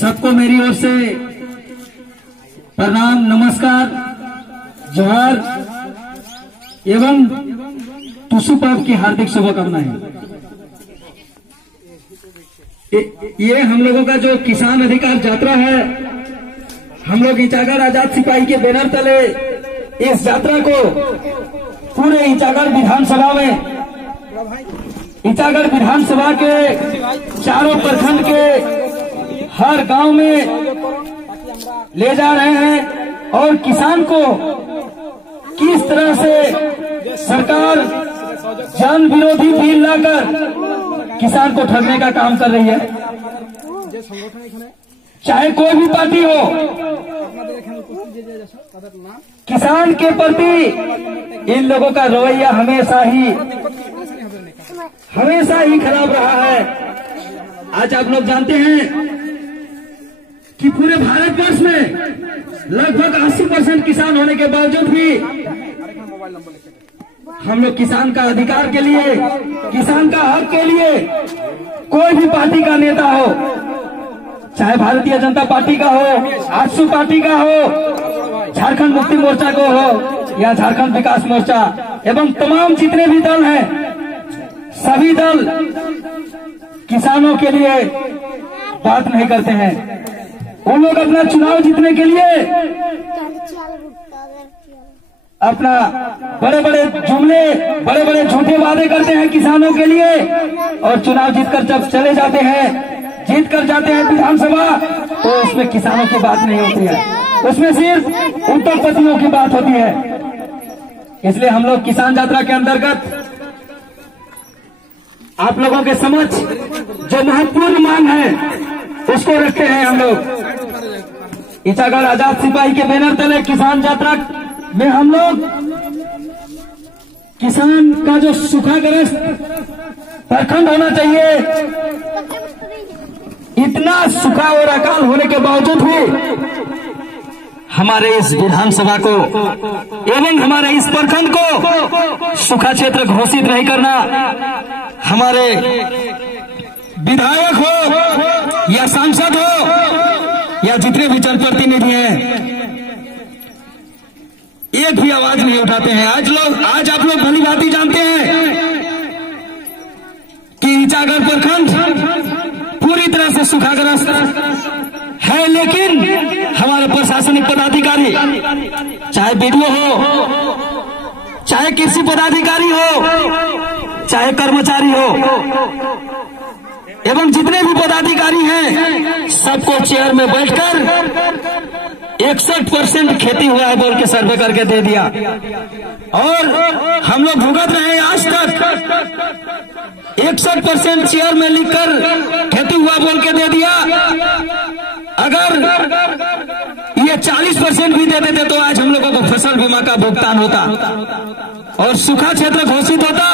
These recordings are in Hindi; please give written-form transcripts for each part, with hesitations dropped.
सबको मेरी ओर से प्रणाम, नमस्कार, जोहार एवं टुसु पर्व की हार्दिक शुभकामनाएं। ये हम लोगों का जो किसान अधिकार यात्रा है, हम लोग ईचागढ़ आजाद सिपाही के बैनर तले इस यात्रा को पूरे ईचागढ़ विधानसभा में, ईचागढ़ विधानसभा के चारों प्रखंड के हर गांव में ले जा रहे हैं और किसान को किस तरह से सरकार जन विरोधी बिल लाकर किसान को ठगने का काम कर रही है। चाहे कोई भी पार्टी हो, किसान के प्रति इन लोगों का रवैया हमेशा ही खराब रहा है। आज आप लोग जानते हैं कि पूरे भारतवर्ष में लगभग 80% किसान होने के बावजूद भी हम लोग किसान का अधिकार के लिए, किसान का हक के लिए कोई भी पार्टी का नेता हो, चाहे भारतीय जनता पार्टी का हो, आजसू पार्टी का हो, झारखंड मुक्ति मोर्चा को हो या झारखंड विकास मोर्चा एवं तमाम जितने भी दल हैं, सभी दल किसानों के लिए बात नहीं करते हैं। उन लोग अपना चुनाव जीतने के लिए अपना बड़े बड़े जुमले, बड़े बड़े झूठे वादे करते हैं किसानों के लिए, और चुनाव जीतकर जब चले जाते हैं, जीत कर जाते हैं विधानसभा, तो उसमें किसानों की बात नहीं होती है, उसमें सिर्फ उद्योगपतियों की बात होती है। इसलिए हम लोग किसान यात्रा के अंतर्गत आप लोगों के समक्ष जो महत्वपूर्ण मांग है उसको रखते हैं। हम लोग ईचागढ़ आजाद सिपाही के बैनर तले किसान यात्रा में हम लोग किसान का जो सूखाग्रस्त प्रखंड होना चाहिए, इतना सूखा और अकाल होने के बावजूद भी हमारे इस विधानसभा को एवं हमारे इस प्रखंड को सूखा क्षेत्र घोषित नहीं करना, हमारे विधायक हो या सांसद हो या जितने भी जनप्रतिनिधि हैं, एक भी आवाज नहीं उठाते हैं। आज आप लोग भली भांति जानते हैं कि ईचागढ़ प्रखंड पूरी तरह से सूखाग्रस्त है, लेकिन हमारे प्रशासनिक पदाधिकारी, चाहे बीडीओ हो, चाहे कृषि पदाधिकारी हो, चाहे कर्मचारी हो एवं जितने भी पदाधिकारी हैं, सबको चेयर में बैठकर 61% खेती हुआ है बोल के सर्वे करके दे दिया, और हम लोग भुगत रहे हैं आज तक 61% चेयर में लिखकर खेती हुआ बोल के दे दिया। अगर ये 40% भी दे देते तो आज हम लोगों को फसल बीमा का भुगतान होता और सूखा क्षेत्र घोषित होता,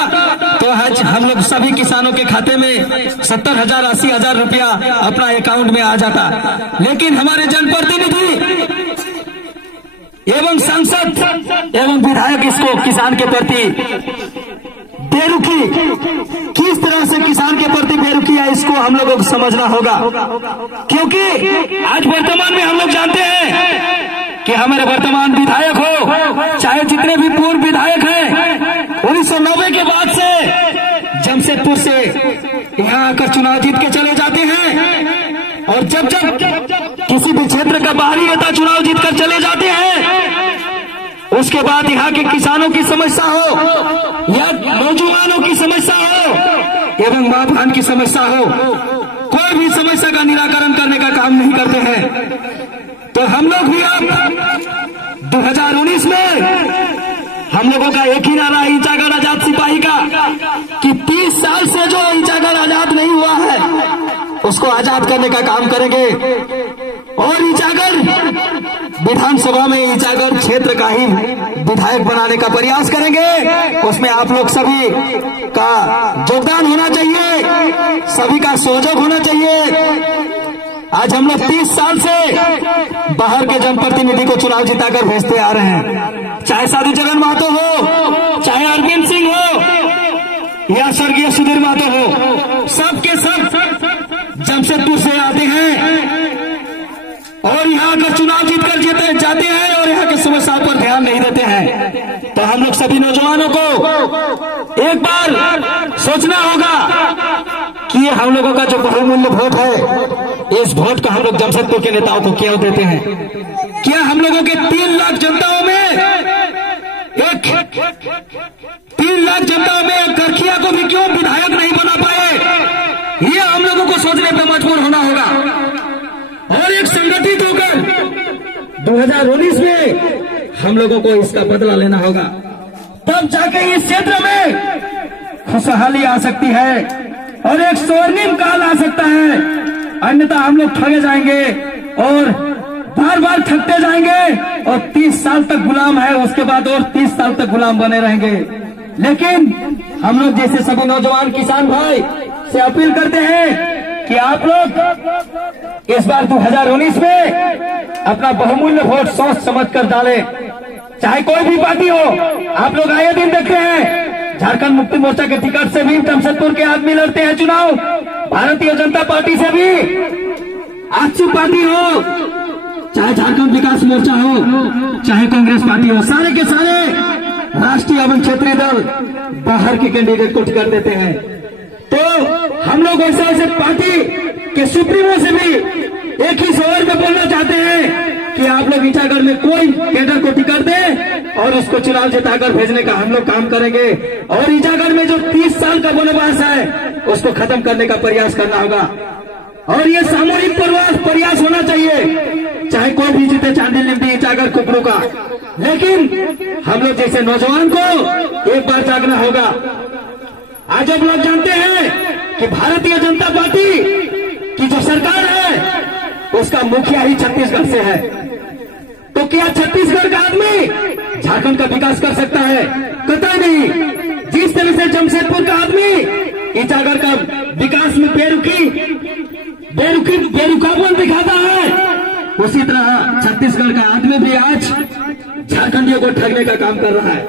तो आज हम लोग सभी किसानों के खाते में 70,000 80,000 रुपया अपना अकाउंट में आ जाता। लेकिन हमारे जनप्रतिनिधि एवं सांसद एवं विधायक इसको किसान के प्रति बेरुखी, किस तरह से किसान के प्रति बेरुखी है, इसको हम लोगों को समझना होगा। क्योंकि आज वर्तमान में हम लोग जानते हैं कि हमारे वर्तमान विधायक हो, चाहे जितने भी पूर्व विधायक हैं, 1990 के बाद से जमशेदपुर से यहाँ आकर चुनाव जीत के चले जाते हैं, और जब किसी भी क्षेत्र का बाहरी नेता चुनाव जीत कर चले जाते हैं, उसके बाद यहाँ के किसानों की समस्या हो या नौजवानों की समस्या हो एवं मां बहन की समस्या हो, कोई भी समस्या का निराकरण करने का काम नहीं करते हैं। तो हम लोग भी अब 2019 में हम लोगों का एक ही नारा है ईचागढ़ आजाद सिपाही का कि 30 साल से जो ईचागढ़ आजाद नहीं हुआ है उसको आजाद करने का काम करेंगे, और ईचागढ़ विधानसभा में ईचागढ़ क्षेत्र का ही विधायक बनाने का प्रयास करेंगे। उसमें आप लोग सभी का योगदान होना चाहिए, सभी का सहयोग होना चाहिए। आज हम लोग 30 साल से बाहर के जनप्रतिनिधि को चुनाव जिताकर भेजते आ रहे हैं, चाहे साधु जगन महतो हो, चाहे अरविंद सिंह हो या स्वर्गीय सुधीर महतो हो, सबके सब जमशेदपुर से आते हैं और यहाँ का चुनाव जीतकर जीते जाते हैं और यहाँ की समस्याओं पर ध्यान नहीं देते हैं। तो हम लोग सभी नौजवानों को एक बार सोचना होगा कि ये हम लोगों का जो बहुमूल्य वोट है, इस वोट का हम लोग जमशेदपुर के नेताओं को क्यों देते हैं? क्या हम लोगों के 3 लाख जनताओं में एक 3 लाख जनताओं में एक करखिया को भी क्यों विधायक नहीं बना पाए? ये हम लोगों को सोचने पर मजबूर होना होगा और एक संगठित होकर 2019 में हम लोगों को इसका बदला लेना होगा। तब जाके इस क्षेत्र में खुशहाली आ सकती है और एक स्वर्णिम काल आ सकता है। अन्यथा हम लोग ठगे जाएंगे और बार बार ठगते जाएंगे और 30 साल तक गुलाम है, उसके बाद और 30 साल तक गुलाम बने रहेंगे। लेकिन हम लोग जैसे सभी नौजवान किसान भाई से अपील करते हैं कि आप लोग इस बार 2019 में अपना बहुमूल्य वोट सोच समझ कर डालें, चाहे कोई भी पार्टी हो। आप लोग आए दिन देख रहे हैं झारखंड मुक्ति मोर्चा के टिकट से भी जमशेदपुर के आदमी लड़ते हैं चुनाव, भारतीय जनता पार्टी से भी, आजसू पार्टी हो, चाहे झारखंड विकास मोर्चा हो, चाहे कांग्रेस पार्टी हो, सारे के सारे राष्ट्रीय एवं क्षेत्रीय दल बाहर के कैंडिडेट को टिकट देते हैं। तो हम लोग ऐसे ऐसे पार्टी के सुप्रीमो से भी एक ही शोर में बोलना चाहते हैं कि आप लोग ईटागढ़ में कोई कैडर को टिकट दे और उसको चुनाव जिताकर भेजने का हम लोग काम करेंगे और ईटागढ़ में जो 30 साल का वनवास है उसको खत्म करने का प्रयास करना होगा और ये सामूहिक प्रयास होना चाहिए, चाहे कोई भी जीते, चांदी लिमटी ईटागढ़ कुकरू का। लेकिन हम लोग जैसे नौजवान को एक बार जागना होगा। आज आप लोग जानते हैं कि भारतीय जनता पार्टी की जो सरकार है उसका मुखिया ही छत्तीसगढ़ से है। तो क्या छत्तीसगढ़ का आदमी झारखंड का विकास कर सकता है? कतई नहीं। जिस तरह से जमशेदपुर का आदमी ईटागढ़ का विकास में बेरुकापन दिखाता है, उसी तरह छत्तीसगढ़ का आदमी भी आज झारखंडियों को ठगने का काम कर रहा है।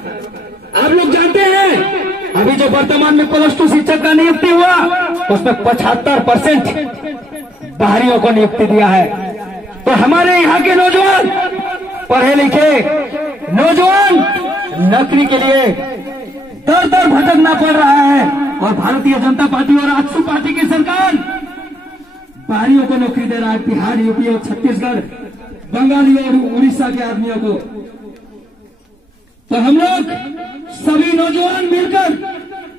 आप लोग जानते हैं अभी जो वर्तमान में +2 शिक्षक का नियुक्ति हुआ उसमें 75% बाहरियों को नियुक्ति दिया है। तो हमारे यहाँ के नौजवान, पढ़े लिखे नौजवान नौकरी के लिए दर दर भटकना पड़ रहा है और भारतीय जनता पार्टी और आजसू पार्टी की सरकार बाहरियों को नौकरी दे रहा है, बिहार, यूपी और छत्तीसगढ़, बंगाली और उड़ीसा के आदमियों को। तो हम लोग सभी नौजवान मिलकर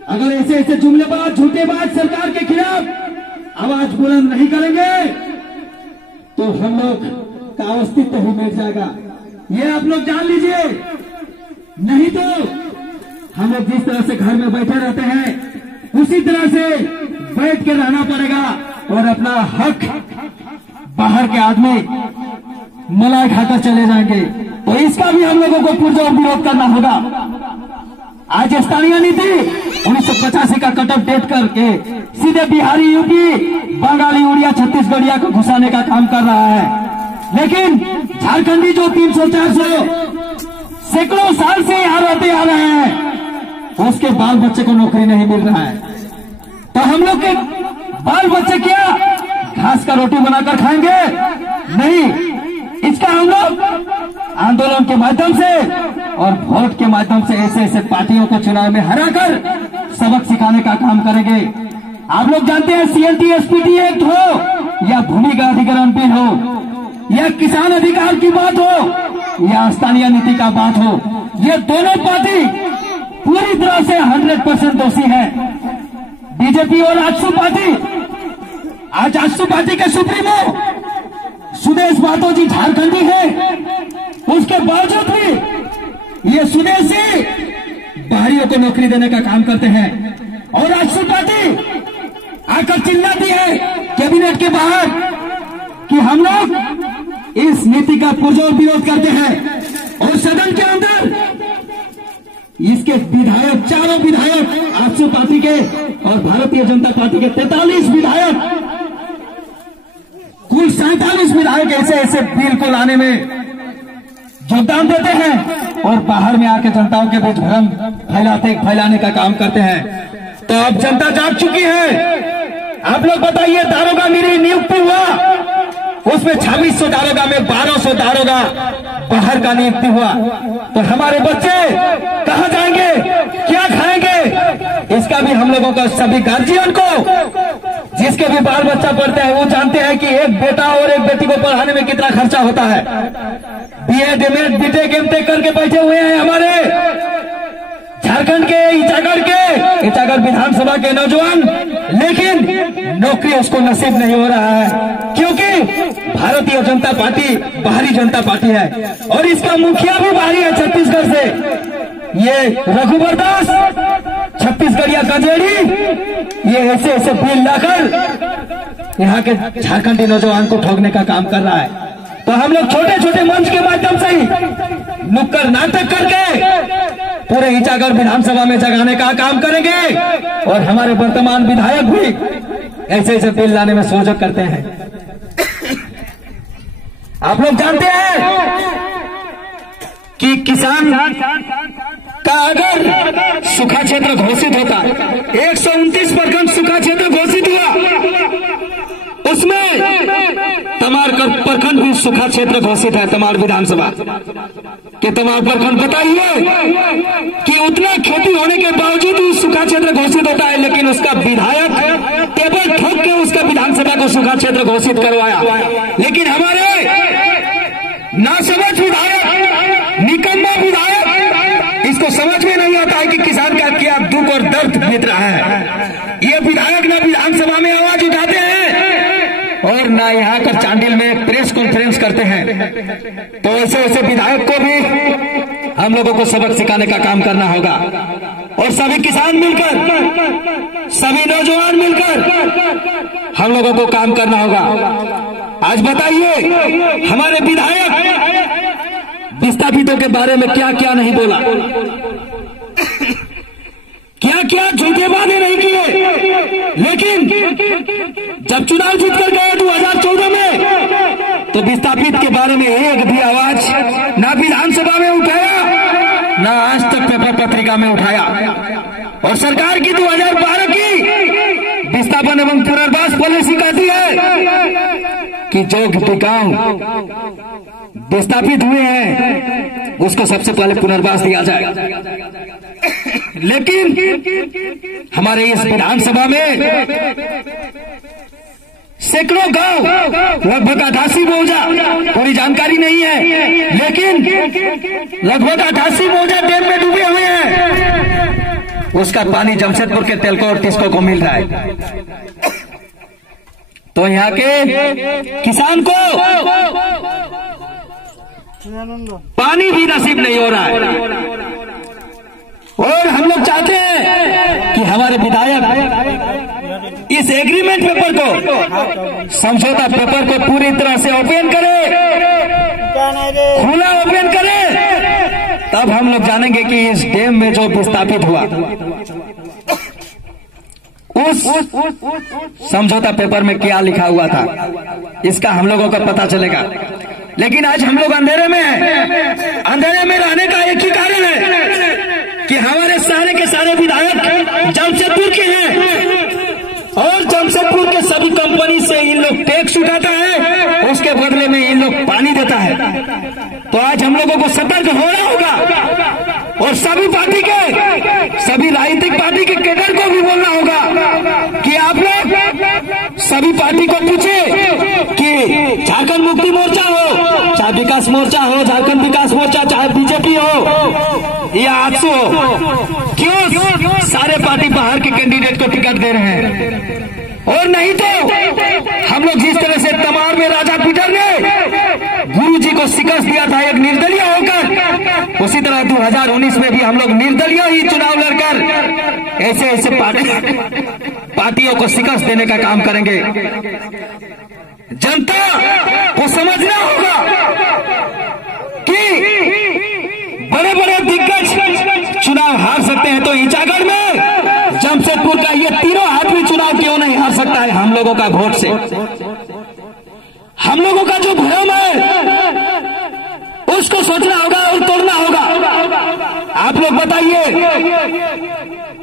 अगर ऐसे ऐसे जुमलेबाज, झूठेबाज सरकार के खिलाफ आवाज बुलंद नहीं करेंगे तो हम लोग का अस्तित्व ही मिट जाएगा, ये आप लोग जान लीजिए। नहीं तो हम लोग जिस तरह से घर में बैठे रहते हैं उसी तरह से बैठ के रहना पड़ेगा और अपना हक बाहर के आदमी मलाई खाकर चले जाएंगे। तो इसका भी हम लोगों को पुरजोर विरोध करना होगा। आज स्थानीय नीति 1985 का कट ऑफ डेट करके सीधे बिहारी, यूपी, बंगाली, उड़िया, छत्तीसगढ़िया को घुसाने का काम कर रहा है। लेकिन झारखंडी जो 300-400 सैकड़ों साल से यहाँ रहते आ रहे हैं उसके बाल बच्चे को नौकरी नहीं मिल रहा है। तो हम लोग के बाल बच्चे क्या घास का रोटी बनाकर खाएंगे? नहीं। इसका हम लोग आंदोलन के माध्यम से और वोट के माध्यम से ऐसे ऐसे पार्टियों को चुनाव में हराकर सबक सिखाने का काम करेंगे। आप लोग जानते हैं CLT SPT एक्ट हो या भूमि का अधिग्रहण बिल हो या किसान अधिकार की बात हो या स्थानीय नीति का बात हो, ये दोनों पार्टी पूरी तरह से 100% दोषी है। बीजेपी और आजसू पार्टी, आज आजसू पार्टी के सुप्रीमो सुदेश महतो जी झारखंडी है, उसके बावजूद भी ये सुदेशी बाहरियों को नौकरी देने का काम करते हैं और आजसू पार्टी आकर चिल्लाती है कैबिनेट के बाहर कि हम लोग इस नीति का पुरजोर विरोध करते हैं और सदन के अंदर इसके विधायक, चारों विधायक आजसू पार्टी के और भारतीय जनता पार्टी के 43 विधायक, कुल 47 विधायक ऐसे ऐसे बिल को लाने में योगदान देते हैं और बाहर में आके जनताओं के बीच भ्रम फैलाने का काम करते हैं। तो अब जनता जाग चुकी है आप लोग बताइए, दारोगा मेरी नियुक्ति हुआ, उसमें 2600 दारोगा में 1200 दारोगा बाहर का नियुक्ति हुआ, तो हमारे बच्चे कहां जाएंगे, क्या खाएंगे? इसका भी हम लोगों का सभी गार्जियन को, जिसके भी बाल बच्चा पढ़ते हैं, वो जानते हैं कि एक बेटा और एक बेटी को पढ़ाने में कितना खर्चा होता है। बीएड, एमएड, बीटेक, एमटेक करके बैठे हुए हैं हमारे झारखंड के इटागढ़ विधानसभा के नौजवान, लेकिन नौकरी उसको नसीब नहीं हो रहा है, क्योंकि भारतीय जनता पार्टी बाहरी जनता पार्टी है और इसका मुखिया भी बाहरी है छत्तीसगढ़ से। ये रघुवर दास छत्तीसगढ़िया गजेड़ी, ये ऐसे ऐसे बिल लाकर यहाँ के झारखंडी नौजवान को ठोकने का काम कर रहा है। तो हम लोग छोटे छोटे मंच के माध्यम से ही नुक्कड़ नाटक करके पूरे इटागढ़ विधानसभा में जगाने का काम करेंगे और हमारे वर्तमान विधायक भी ऐसे ऐसे बिल लाने में सहयोग करते हैं। आप लोग जानते हैं कि किसान का अगर सूखा क्षेत्र घोषित होता, 129 प्रखंड सूखा क्षेत्र घोषित हुआ, उसमें तमाड़ प्रखंड भी सूखा क्षेत्र घोषित है। तमाड़ विधानसभा के तमाड़ प्रखंड, बताइए कि उतना खेती होने के बावजूद भी सूखा क्षेत्र घोषित होता है, लेकिन उसका विधायक टेबल ठोक के उसका विधानसभा को सूखा क्षेत्र घोषित करवाया। लेकिन हमारे नासमझ विधायक, निकम्मा विधायक, इसको समझ में नहीं आता है कि किसान का क्या दुख और दर्द बीत रहा है। ये विधायक न विधानसभा में आवाज उठाते हैं और ना यहाँ कर चांडिल में प्रेस कॉन्फ्रेंस करते हैं। तो ऐसे ऐसे विधायक को भी हम लोगों को सबक सिखाने का काम करना होगा और सभी किसान मिलकर, सभी नौजवान मिलकर हम लोगों को काम करना होगा। आज बताइए, हमारे विधायक विस्थापितों के बारे में क्या क्या नहीं बोला, क्या क्या झूठे वादे नहीं किए, लेकिन जब चुनाव जीतकर गए 2014 में, तो विस्थापित के बारे में एक भी आवाज ना विधानसभा में उठाया, ना आज तक पेपर पत्रिका में उठाया। और सरकार की 2012 की विस्थापन एवं पुनर्वास पॉलिसी कहती है कि जो गांव विस्थापित हुए हैं उसको सबसे पहले पुनर्वास दिया जाए। लेकिन हमारे इस विधानसभा में सैकड़ों गांव, लगभग 88 मौजा, पूरी जानकारी नहीं है, लेकिन लगभग 88 मौजा डैम में डूबे हुए हैं। उसका पानी जमशेदपुर के तेलको और टिस्को को मिल रहा है। तो यहाँ के किसान को पानी भी नसीब नहीं हो रहा है। और हम लोग चाहते हैं कि हमारे विधायक इस एग्रीमेंट पेपर को, समझौता पेपर को पूरी तरह से ओपन करे, खुला ओपन करे, तब हम लोग जानेंगे कि इस डैम में जो विस्थापित हुआ उस समझौता पेपर में क्या लिखा हुआ था, इसका हम लोगों को पता चलेगा। लेकिन आज हम लोग अंधेरे में हैं। अंधेरे में रहने का एक ही कारण है कि हमारे सारे के सारे विधायक जमशेदपुर के हैं और जमशेदपुर के सभी कंपनी से इन लोग टैक्स उठाता है, उसके बदले में इन लोग पानी देता है। तो आज हम लोगों को सतर्क होना होगा और सभी पार्टी के, सभी राजनीतिक पार्टी के कैडर को भी बोलना होगा कि आप लोग सभी पार्टी को पूछे कि झारखंड मुक्ति मोर्चा हो, चाहे विकास मोर्चा हो, झारखंड विकास मोर्चा, चाहे बीजेपी हो या आजसू हो, क्यों सारे पार्टी बाहर के कैंडिडेट को टिकट दे रहे हैं? और नहीं तो हम लोग जिस तरह से तमाड़ में राजा पीटर ने गुरुजी को शिकस्त दिया था एक निर्दलीय होकर, उसी तरह 2019 में भी हम लोग निर्दलीय ही चुनाव लड़कर ऐसे ऐसे पार्टियों को शिकस्त देने का काम करेंगे। जनता को समझना होगा कि बड़े बड़े दिग्गज चुनाव हार सकते हैं, तो इटागढ़ में जमशेदपुर का ये तीनों आदमी चुनाव क्यों नहीं हार सकता है हम लोगों का वोट से? हम लोगों का जो भ्रम है उसको सोचना होगा और तोड़ना होगा। आप लोग बताइए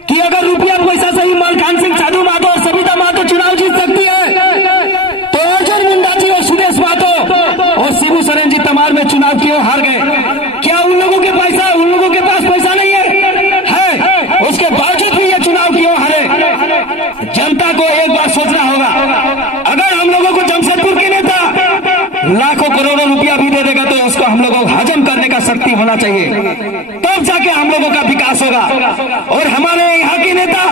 कि अगर रुपया पैसा से ही मलखान सिंह, साधु महतो और सविता महतो चुनाव जीत चुनाव क्यों हार गए? क्या उन लोगों के पास पैसा नहीं है? उसके बावजूद भी ये चुनाव क्यों हारे? जनता को एक बार सोचना होगा। अगर हम लोगों को जमशेदपुर के नेता लाखों करोड़ों रुपया भी दे देगा तो उसको हम लोगों को हजम करने का शक्ति होना चाहिए, तब जाके हम लोगों का विकास होगा। और हमारे यहाँ के नेता,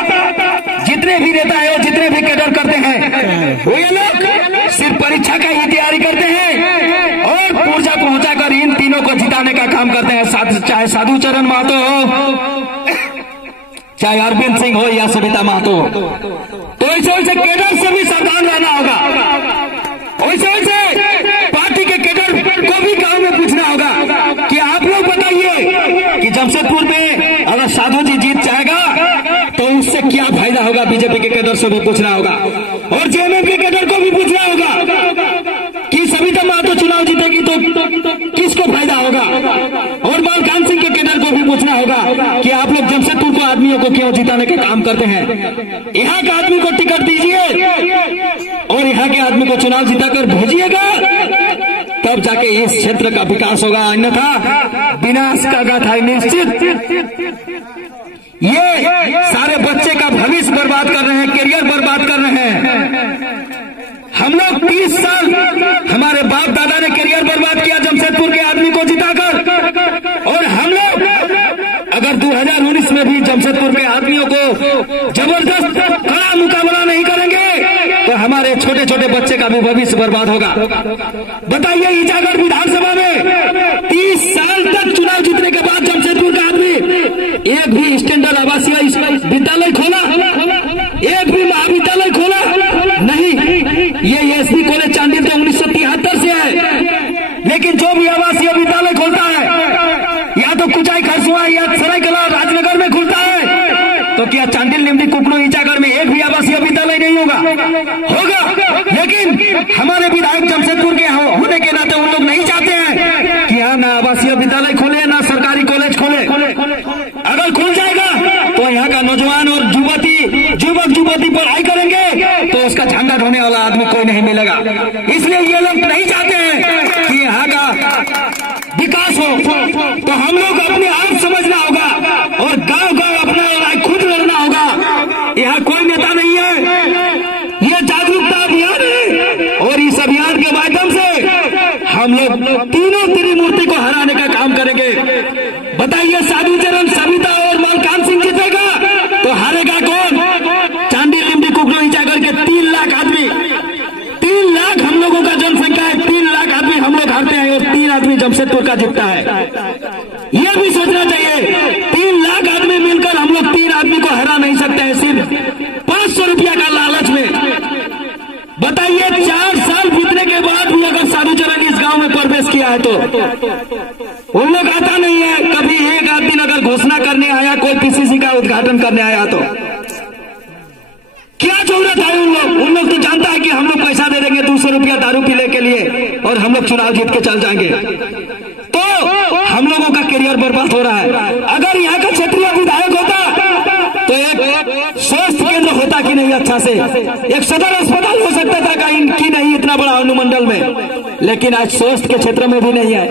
जितने भी नेता है, जितने भी कैडर करते हैं, वो ये लोग सिर्फ परीक्षा का ही तैयारी करते हैं और पूर्जा पहुंचाकर इन तीनों को जिताने का काम करते हैं। चाहे साधु चरण महतो हो, चाहे अरविंद सिंह हो या सविता महतो हो। तो ऐसे कैडर से भी सावधान रहना होगा। वैसे पार्टी के कैडर को भी गांव में पूछना होगा कि आप लोग बताइए कि जमशेदपुर में अगर साधु जी जीत जाएगा तो उससे क्या फायदा होगा। बीजेपी के कैडर से भी पूछना होगा और जेएमएम के कैडर को भी पूछना होगा कि सविता महतो चुनाव जीतेगी तो किसको फायदा होगा। और मालखान सिंह के कैडर को भी पूछना होगा कि आप लोग जमशेदपुर को आदमियों को क्यों जिताने का काम करते हैं। यहाँ के आदमी को टिकट दीजिए और यहाँ के आदमी को चुनाव जिताकर भेजिएगा, तब जाके इस क्षेत्र का विकास होगा, अन्यथा विनाश का गाथा निश्चित। ये सारे बच्चे का भविष्य बर्बाद कर रहे हैं, करियर बर्बाद कर रहे हैं। हम लोग 30 साल हमारे बाप दादा ने करियर बर्बाद किया जमशेदपुर के आदमी को जिताकर, और हम लोग अगर 2019 में भी जमशेदपुर के आदमियों को जबरदस्त कड़ा मुकाबला नहीं करेंगे तो हमारे छोटे छोटे बच्चे का भी भविष्य बर्बाद होगा। बताइए, ईचागढ़ विधानसभा में 30 साल तक चुनाव जीतने के बाद जमशेदपुर का आदमी एक भी स्टैंडर्ड आवासीय विद्यालय खोला, एक भी महाविद्यालय खोला नहीं। ये एसपी कॉलेज चांडिल तो 1973 से है, लेकिन जो भी आवासीय विद्यालय खोलता है या तो कुचाई खरसुआ या सरायकला राजनगर में खुलता है, तो क्या चांडिल निमडी कुकड़ू ईचागढ़ में एक भी आवासीय विद्यालय नहीं होगा? लेकिन हमारे विधायक जमशेदपुर के होने के नाते उन लोग नहीं चाहते हैं कि यहाँ ना आवासीय विद्यालय खोले ना सरकारी कॉलेज खोले। अगर खुल जाएगा तो यहाँ का नौजवान और युवक युवती पढ़ाई करेंगे तो उसका झंडा ढोने वाला आदमी कोई नहीं मिलेगा। इसलिए ये लोग नहीं चाहते हैं कि यहाँ का विकास हो। तो हम लोग अपने आप समझना होगा और गांव गांव अपना लड़ाई खुद लड़ना होगा। यहाँ कोई नेता नहीं है, ये जागरूकता अभियान है और इस अभियान के माध्यम से हम लोग तीनों त्रिमूर्ति को हराने का काम करेंगे। बताइए, साधु चरण, सविता और मालखान सिंह जीतेगा तो हारेगा कौन? चांडिल निमडी कुकड़ू ईचागढ़ के 3 लाख आदमी, 3 लाख हम लोगों का जनसंख्या है, 3 लाख आदमी हम लोग हारते हैं और 3 आदमी जमशेदपुर का जीतता है। यह भी सोचना चाहिए, 3 लाख आदमी मिलकर हम लोग 3 आदमी को हरा नहीं सकते हैं सिर्फ 500 रुपया का लालच में। बताइए, 4 साल बीतने के बाद भी अगर साधु चरण इस गांव में प्रवेश किया है तो उन लोग आता नहीं है। कभी एक आध दिन अगर घोषणा करने आया, कोई पीसीसी का उद्घाटन करने आया तो क्या जरूरत है? उन लोग तो जानता है कि हम लोग पैसा दे देंगे 200 रुपया दारू पीने के लिए और हम लोग चुनाव जीत के चल जाएंगे, तो हम लोगों का करियर बर्बाद हो रहा है। अगर यहाँ का क्षेत्रीय विधायक होता तो एक स्वास्थ्य केंद्र होता कि नहीं, अच्छा से एक सदर अस्पताल हो सकता था कि नहीं इतना बड़ा अनुमंडल में, लेकिन आज स्वास्थ्य के क्षेत्र में भी नहीं है।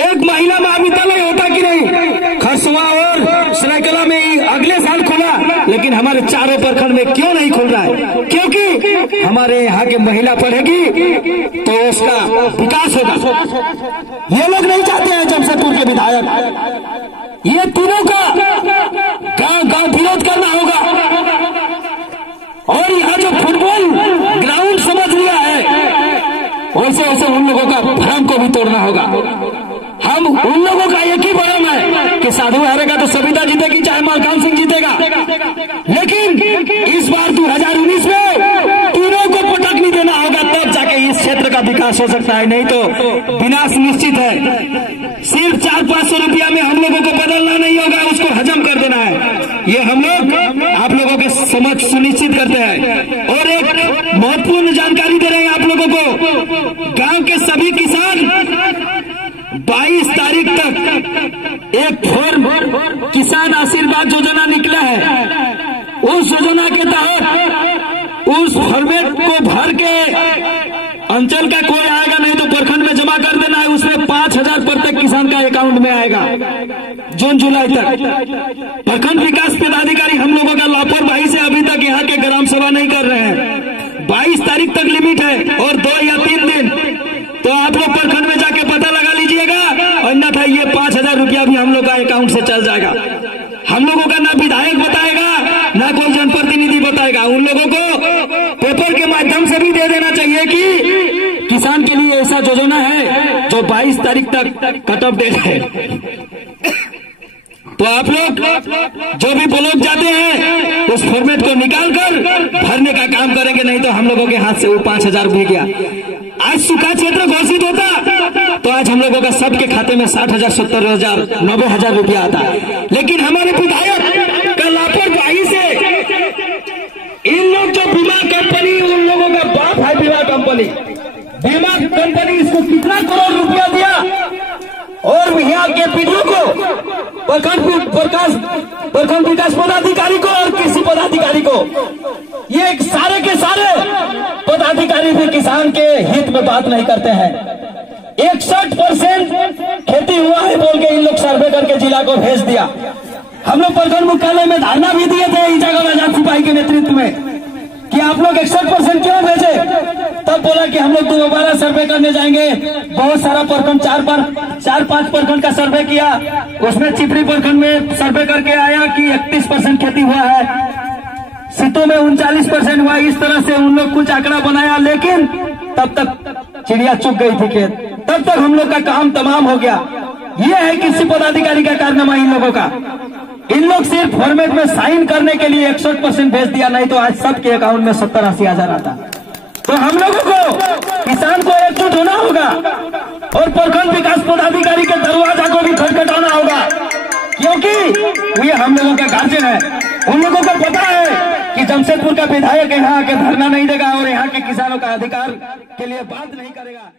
एक महिला महाविद्यालय होता कि नहीं, खरसुआ और सरायकला में अगले साल खुला, लेकिन हमारे चारों प्रखंड में क्यों नहीं खुल रहा है? क्योंकि हमारे यहाँ की महिला पढ़ेगी तो उसका विकास होगा। ये लोग नहीं चाहते हैं जमशेदपुर के विधायक। ये तीनों का गांव गांव विरोध करना होगा और यहाँ जो फुटबॉल ग्राउंड समझ लिया है वैसे वैसे उन लोगों का भ्रम को भी तोड़ना होगा। हम उन लोगों का एक ही भ्रम है कि साधु हारेगा तो सविता जीतेगी, चाहे मालखान सिंह जीतेगा, लेकिन इस बार 2019 में तीनों को पटक नहीं देना होगा, तब जाके इस क्षेत्र का विकास हो सकता है, नहीं तो विनाश निश्चित है। सिर्फ 400-500 रुपया में हम लोगों को बदलना नहीं होगा, उसको हजम कर देना है। ये हम लोग आप लोगों के समझ सुनिश्चित करते हैं। और एक महत्वपूर्ण जानकारी दे रहे हैं आप लोगों को, गांव के सभी किसान 22 तारीख तक एक फॉर्म किसान आशीर्वाद योजना निकला है। उस योजना के तहत उस फॉर्मेट को भर के अंचल का कोई आएगा नहीं तो प्रखंड में जमा कर देना है। उसमें 5,000 प्रत्येक किसान का अकाउंट में आएगा जून जुलाई तक। प्रखंड विकास पदाधिकारी हम लोगों का लापरवाही से अभी तक यहाँ के ग्राम सभा नहीं कर रहे हैं। 22 तारीख तक लिमिट है और 2 या 3 दिन, तो आप लोग प्रखंड में जाके पता लगा लीजिएगा, और अन्यथा ये 5,000 रुपया भी हम लोग का अकाउंट से चल जाएगा। हम लोगों का ना विधायक बताएगा ना कोई जनप्रतिनिधि बताएगा। उन लोगों को पेपर के माध्यम से भी दे देना चाहिए कि किसान के लिए ऐसा योजना है जो 22 तारीख तक कट ऑफ डेट है। तो आप लोग जो भी ब्लॉक जाते हैं उस फॉर्मेट को निकाल कर भरने का काम करेंगे, नहीं तो हम लोगों के हाथ से वो 5,000 भी गया। आज सूखा क्षेत्र घोषित होता तो आज हम लोगों का सबके खाते में 60,000, 70,000, 90,000 रुपया आता है। लेकिन हमारे विधायक का लापरवाही से इन लोग जो बीमा कंपनी, उन लोगों का बाप है बीमा कंपनी इसको कितना करोड़ रुपया दिया, और यहाँ के पीडीओ को, प्रखंड विकास पदाधिकारी को और कृषि पदाधिकारी को, ये सारे के सारे पदाधिकारी भी किसान के हित में बात नहीं करते हैं। 61% खेती हुआ है बोल के इन लोग सर्वे करके जिला को भेज दिया। हम लोग प्रखंड मुख्यालय में धरना भी दिए थे इंदिरा आजाद सिपाही के नेतृत्व में कि आप लोग 61% क्यों भेजे। तब बोला कि हम लोग दोबारा सर्वे करने जाएंगे। बहुत सारा प्रखंड, 4-5 प्रखंड का सर्वे किया, उसमें चिपरी प्रखंड में सर्वे करके आया कि 31% खेती हुआ है, सीटों में 39% हुआ। इस तरह से उन लोग कुछ आंकड़ा बनाया, लेकिन तब तक चिड़िया चुग गई थी खेत, तब तक हम लोग का काम तमाम हो गया। ये है कृषि पदाधिकारी का कारनामा इन लोगों का। इन लोग सिर्फ फॉर्मेट में साइन करने के लिए 61% भेज दिया, नहीं तो आज सबके अकाउंट में 70-80 हजार आता। तो हम लोगों को, किसान को एकजुट होना होगा और प्रखंड विकास पदाधिकारी के दरवाजा को भी खटखटाना होगा, क्योंकि ये हम लोगों का गार्जियन है। उन लोगों को पता है कि जमशेदपुर का विधायक यहाँ आके धरना नहीं देगा और यहाँ के किसानों का अधिकार के लिए बात नहीं करेगा।